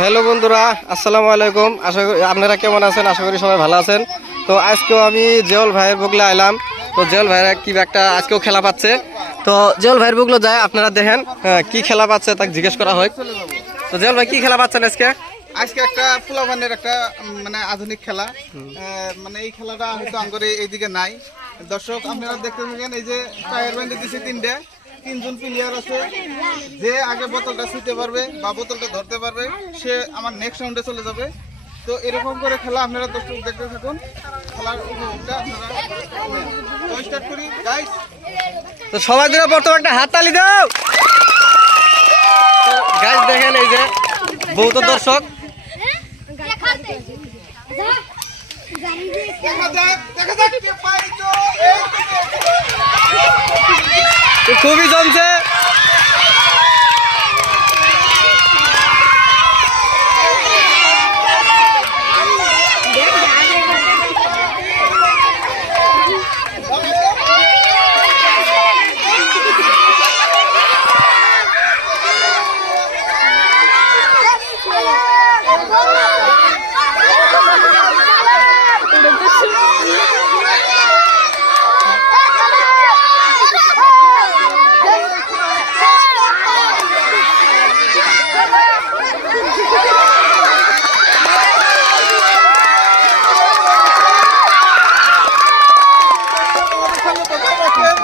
Hello বন্ধুরা, আসসালামু আলাইকুম। আশা করি আপনারা কেমন আছেন, আশা করি সবাই ভালো আছেন। তো আজকেও আমি জেওল ভাইয়ের বুগলে আইলাম। তো জেওল ভাইয়ের কি একটা আজকেও খেলা পাচ্ছে। তো জেওল ভাইয়ের বুগলো যায়, আপনারা দেখেন কি খেলা পাচ্ছে তাকে জিজ্ঞেস করা হয়। তো জেওল ভাই কি খেলা পাচ্ছেন আজকে? আজকে একটা পোলাপানের একটা মানে আধুনিক খেলা, মানে এই খেলাটা হয়তো আঙ্গরে এইদিকে নাই। দর্শক আপনারা দেখতে থাকেন, এই যে টায়ার ব্যান্ডে দিচ্ছে তিনজন প্লেয়ার আছে। যে আগে বোতলটা ছুঁতে পারবে বা বোতলটা ধরতে পারবে সে আমার নেক্সট রাউন্ডে চলে যাবে। তো এরকম করে খেলা আপনারা দর্শক দেখতে থাকুন। খেলার উপভোগটা আপনারা তো স্টার্ট করি গাইস। তো সবাই দিলে প্রথম একটা হাততালি দাও। গাইস দেখেন, এই যে বহুত দর্শক। খুবই জমছে।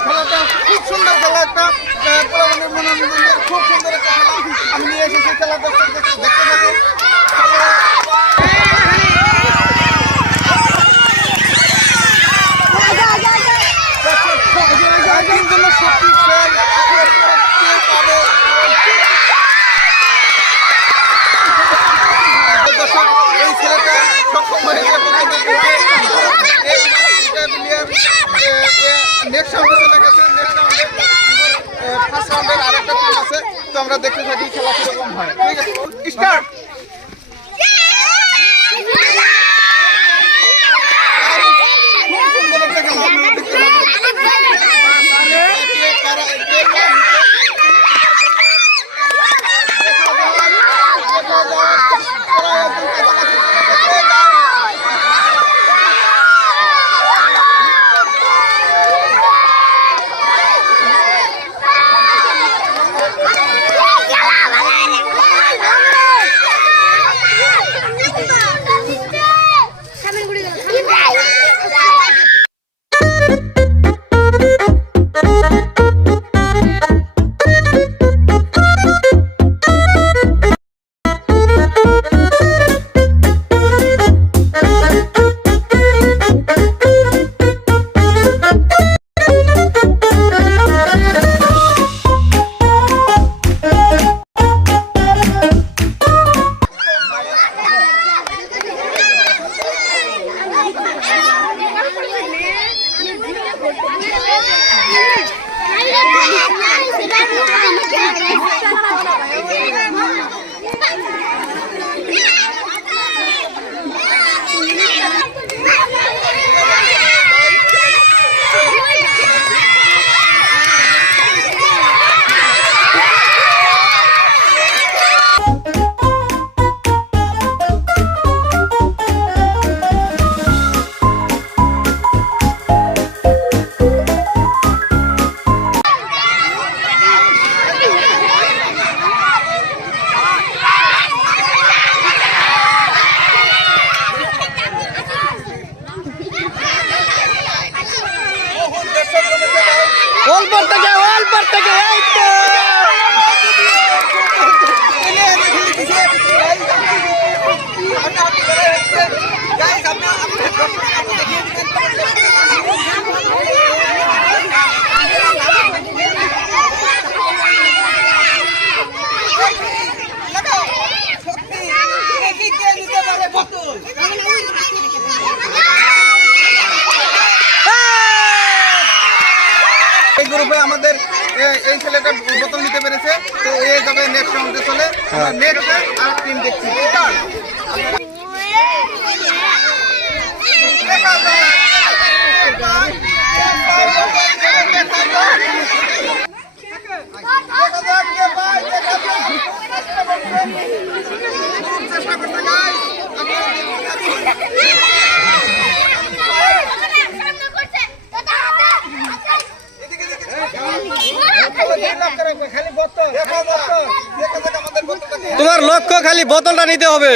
খেলাটা খুব সুন্দর খেলা, একটা মনোরঞ্জনের খুব সুন্দর একটা খেলা আমি নিয়ে এসেছি। খেলা দেখতে থাকুন। এই ছেলেটা সক্ষম হয়েছে নেক্সট রাউন্ডে চলে গেছে। নেক্সট রাউন্ডে ফার্স্ট রাউন্ডের আরেকটা টিম আছে। তো আমরা দেখতে থাকি খেলা কিরকম হয়। ঠিক আছে, স্টার্ট। গ্রুপে আমাদের এই ছেলেটা বোতল নিতে পেরেছে। তো এ যাবে নেক্সট রাউন্ডে চলে। নেক্সট আর টিম দেখছি। দেখা যাক কে পায়, দেখা যাক। তোমার লক্ষ্য খালি বোতলটা নিতে হবে।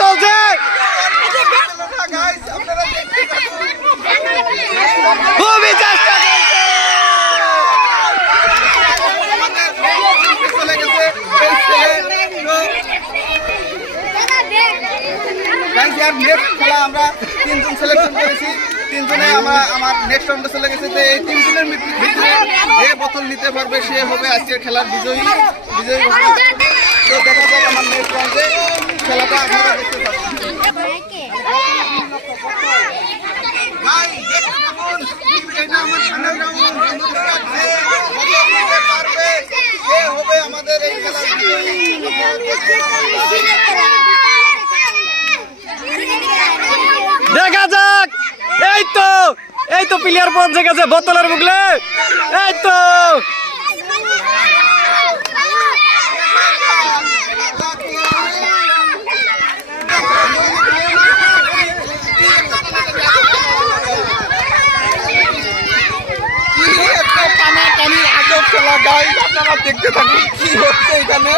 চলছে খুবই চেষ্টা খেলা আমরা 3 জন সিলেকশন করেছি, 3 জনে আমার নেক্সট রাউন্ডে চলে গেছে। তো এই 3 জনের ভিতরে যে বোতল নিতে পারবে সে হবে আজকের খেলার বিজয়ী হবে। তো দেখা যাক আমার নেক্সট রাউন্ডে খেলাটা আপনারা দেখতে পাচ্ছেন। ভাই দেখতে থাকুন, এটা আমার ফাইনাল রাউন্ড। পারবে সে হবে আমাদের এই খেলার বিজয়ী। দেখা যাক। এই তো প্লেয়ার পৌঁছে গেছে বোতলের মুখলে। এই তো আপনারা দেখতে থাকুন কি হচ্ছে এখানে।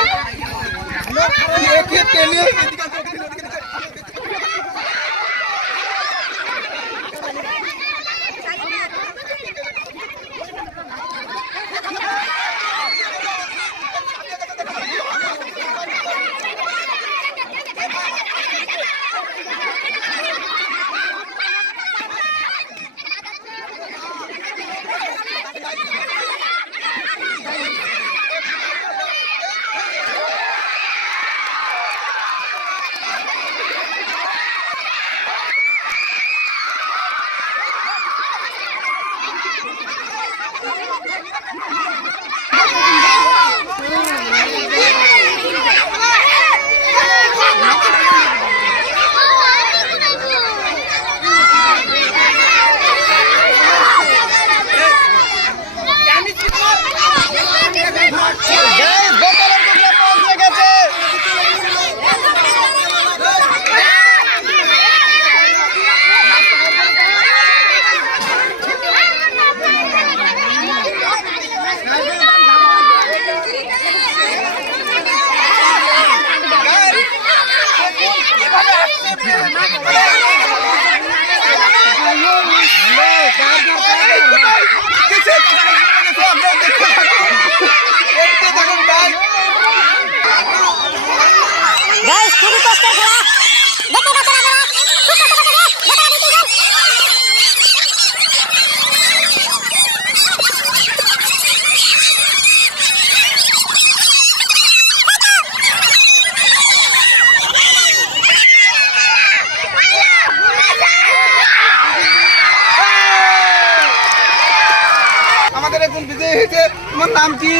আমাদের একজন বিজয়ী হয়েছে। তোমার নাম কি?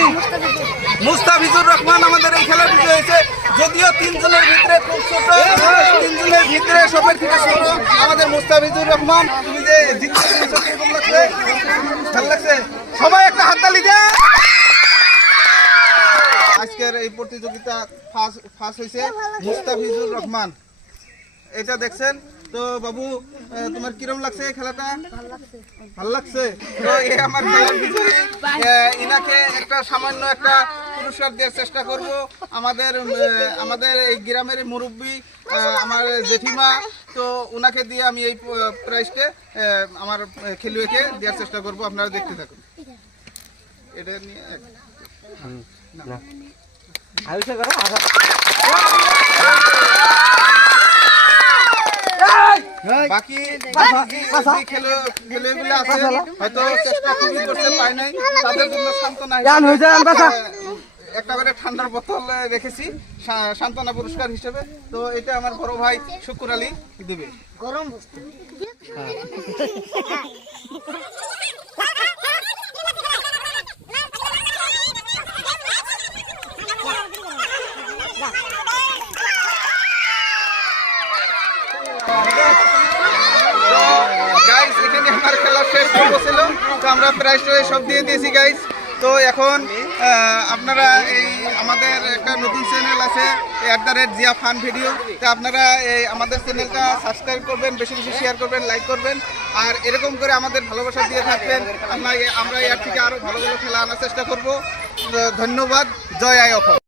মুস্তাফিজুর রহমান আমাদের এই খেলার বিজয়ী হয়েছে। যদিও 3 জনের ভিতরে খুব ছোট, 3 জনের ভিতরে সবার থেকে ছোট আমাদের মুস্তাফিজুর রহমান। তুমি যে জিততে পেরেছো কিরকম লাগছে? ভালো লাগছে? সবাই একটা হাততালি দেন। আজকের এই প্রতিযোগিতা ফার্স্ট হয়েছে মুস্তাফিজুর রহমান। এটা দেখছেন তো বাবু, তোমার কিরম লাগছে খেলাটা? ভালো লাগছে। তো এই আমার খেলার বিজয়ী, ইনাকে একটা সামান্য একটা পুরস্কার দেওয়ার চেষ্টা করব। আমাদের এই গ্রামের মুরব্বী আমার জেঠিমা, তো ওনাকে দিয়ে আমি এই প্রাইজটা আমার খেলুয়াকে দেওয়ার চেষ্টা করব। আপনারা দেখতে থাকুন। এটা নিয়ে বাকি খেলুয়াগুলো আছে হয়তো চেষ্টা খুবই করতে পায় নাই, তাদের জন্য সান্ত্বনা একটা করে ঠান্ডার বোতল রেখেছি সান্ত্বনা পুরস্কার হিসেবে। তো এটা আমার বড় ভাই শুকুর আলী দেবে। গরম গাইস, এখানে আমার খেলা শেষ ছিল। তো আমরা প্রাইজ সব দিয়ে দিয়েছি গাইস। তো এখন আপনারা এই আমাদের একটা নতুন চ্যানেল আছে @জিয়া ফান ভিডিও, তো আপনারা এই আমাদের চ্যানেলটা সাবস্ক্রাইব করবেন, বেশি বেশি শেয়ার করবেন, লাইক করবেন, আর এরকম করে আমাদের ভালোবাসা দিয়ে থাকবেন। আমরা এর থেকে আরও ভালো ভালো খেলা আনার চেষ্টা করব। ধন্যবাদ। জয় আই অফ।